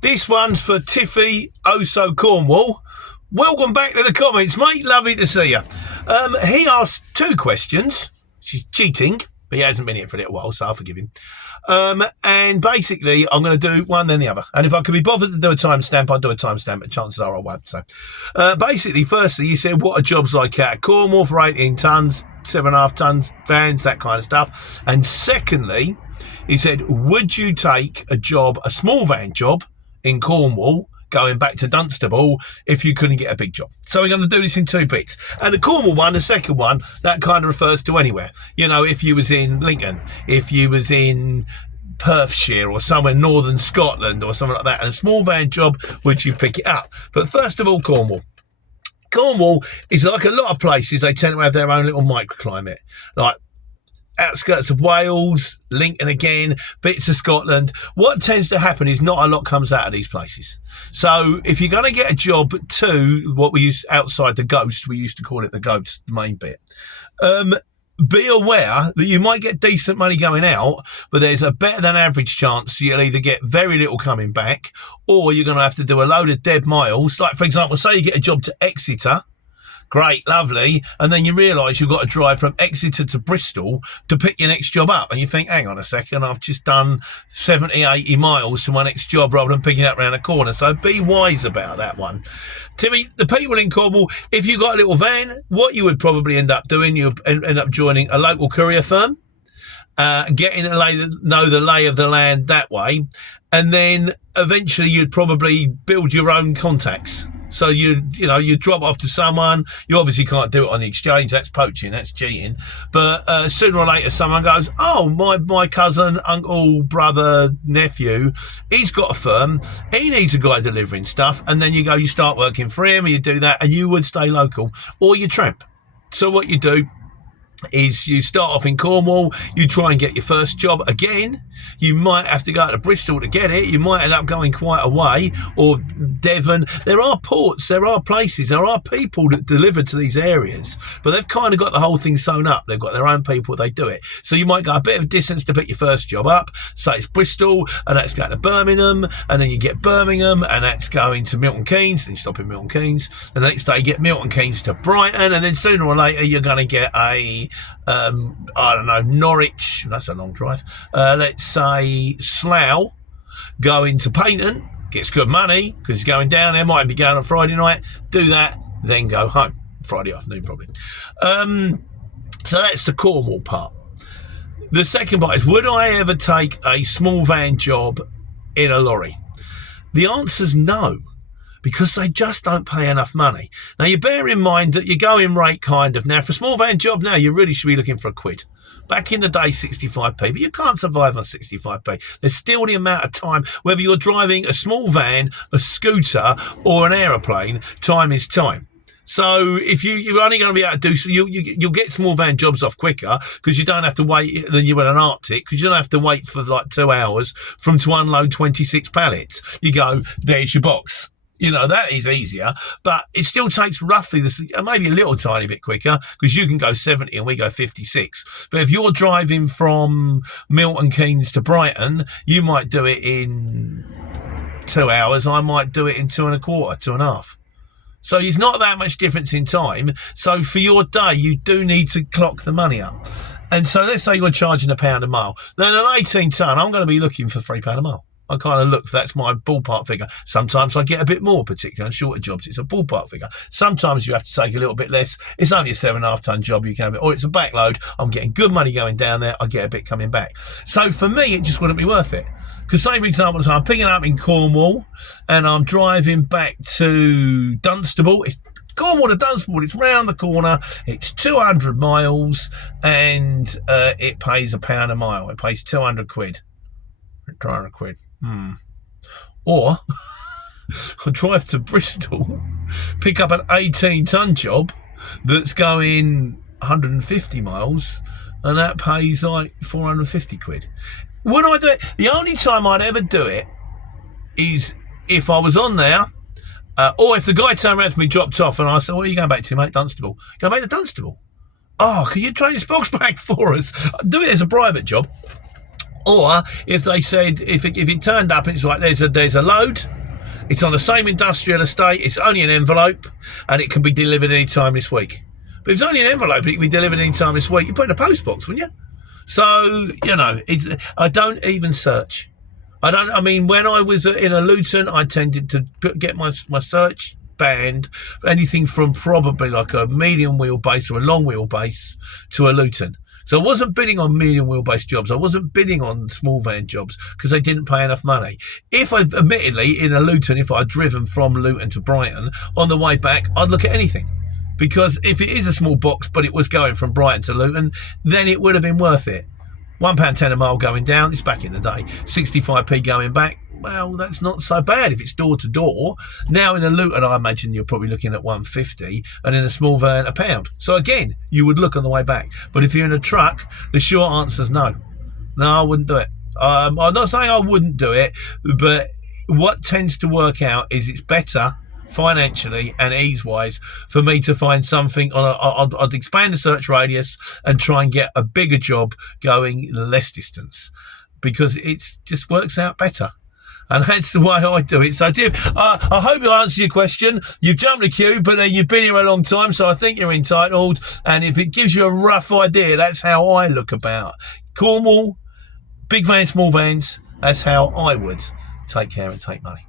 This one's for Tiffy, Cornwall. Welcome back to the comments, mate. Lovely to see you. He asked 2 questions. She's cheating, but he hasn't been here for a little while, so I'll forgive him. And basically, I'm going to do one then the other. And if I can be bothered to do a timestamp, I'll do a timestamp, but chances are I won't. So, basically, firstly, you said, what are jobs like at Cornwall for 18 tonnes, 7.5 tonnes, vans, that kind of stuff. And secondly, he said, would you take a small van job in Cornwall, going back to Dunstable, if you couldn't get a big job? So we're going to do this in 2 bits. And the Cornwall one, the second one, that kind of refers to anywhere. You know, if you was in Lincoln, if you was in Perthshire or somewhere northern Scotland or something like that, and a small van job, would you pick it up? But first of all, Cornwall. Cornwall is like a lot of places, they tend to have their own little microclimate. Like outskirts of Wales, Lincoln again, bits of Scotland. What tends to happen is not a lot comes out of these places. So if you're going to get a job to what we use outside the Ghost, we used to call it the Ghost, the main bit, be aware that you might get decent money going out, but there's a better than average chance you'll either get very little coming back, or you're going to have to do a load of dead miles. Like, for example, say you get a job to Exeter. Great, lovely. And then you realise you've got to drive from Exeter to Bristol to pick your next job up. And you think, hang on a second, I've just done 70, 80 miles to my next job rather than picking it up around the corner. So be wise about that one. Timmy, the people in Cornwall, if you got a little van, what you would probably end up doing, you end up joining a local courier firm, getting to know the lay of the land that way. And then eventually you'd probably build your own contacts. So you drop off to someone. You obviously can't do it on the exchange. That's poaching. That's cheating. But sooner or later, someone goes, "Oh, my cousin, uncle, brother, nephew, he's got a firm. He needs a guy delivering stuff." And then you start working for him, and you do that, and you would stay local, or you tramp. So what you do is you start off in Cornwall, you try and get your first job again. You might have to go to Bristol to get it. You might end up going quite a way, or Devon. There are ports, there are places, there are people that deliver to these areas, but they've kind of got the whole thing sewn up. They've got their own people, they do it. So you might go a bit of a distance to pick your first job up. Say it's Bristol, and that's going to Birmingham, and then you get Birmingham, and that's going to Milton Keynes, then you stop in Milton Keynes. The next day you get Milton Keynes to Brighton, and then sooner or later you're going to get Norwich, that's a long drive, let's say Slough, going to Payton, gets good money because he's going down there, might be going on Friday night, do that, then go home, Friday afternoon probably. So that's the Cornwall part. The second part is, would I ever take a small van job in a lorry? The answer's no, because they just don't pay enough money. Now, you bear in mind that your going rate kind of, now for a small van job now, you really should be looking for £1. Back in the day, 65p, but you can't survive on 65p. There's still the amount of time, whether you're driving a small van, a scooter, or an aeroplane, time is time. So if you're only going to be able to do, so you'll get small van jobs off quicker, because you don't have to wait than you would an Arctic, because you don't have to wait for like 2 hours to unload 26 pallets. You go, there's your box. You know, that is easier, but it still takes roughly maybe a little tiny bit quicker, because you can go 70 and we go 56. But if you're driving from Milton Keynes to Brighton, you might do it in 2 hours. I might do it in 2.25, 2.5. So it's not that much difference in time. So for your day, you do need to clock the money up. And so let's say you're charging £1 a mile. Then an 18 tonne, I'm going to be looking for £3 a mile. I kind of look, that's my ballpark figure. Sometimes I get a bit more, particularly on shorter jobs. It's a ballpark figure. Sometimes you have to take a little bit less. It's only a 7.5 tonne job. You can have it, or it's a backload. I'm getting good money going down there. I get a bit coming back. So for me, it just wouldn't be worth it. Because say, for example, so I'm picking up in Cornwall and I'm driving back to Dunstable. It's Cornwall to Dunstable, it's round the corner, it's 200 miles, and it pays £1 a mile. It pays 200 quid. 200 quid. Or I drive to Bristol, pick up an 18 tonne job that's going 150 miles, and that pays like 450 quid. Would I do it? The only time I'd ever do it is if I was on there, or if the guy turned around to me, dropped off, and I said, "What are you going back to, mate? Dunstable." Go back to Dunstable. Oh, can you train this box back for us? I'd do it as a private job. Or if they said, if it turned up and it's like there's a load, it's on the same industrial estate, it's only an envelope, and it can be delivered any time this week. But if it's only an envelope, it can be delivered any time this week, you put it in a post box, wouldn't you? So, you know, I don't even search. I mean, when I was in a Luton, I tended to get my search banned for anything from probably like a medium wheelbase or a long wheelbase to a Luton. So I wasn't bidding on medium wheelbase jobs. I wasn't bidding on small van jobs because they didn't pay enough money. If I, admittedly, in a Luton, if I'd driven from Luton to Brighton, on the way back, I'd look at anything. Because if it is a small box, but it was going from Brighton to Luton, then it would have been worth it. £1.10 a mile going down, it's back in the day. 65p going back, well, that's not so bad if it's door to door. Now in a Luton, I imagine you're probably looking at 150, and in a small van, £1. So again, you would look on the way back. But if you're in a truck, the short answer is no. No, I wouldn't do it. I'm not saying I wouldn't do it, but what tends to work out is it's better financially and ease-wise for me to find something I'd expand the search radius and try and get a bigger job going less distance, because it just works out better. And that's the way I do it. So, Tiff, I hope I answered your question. You've jumped the queue, but you've been here a long time, so I think you're entitled. And if it gives you a rough idea, that's how I look about Cornwall, big vans, small vans. That's how I would take care and take money.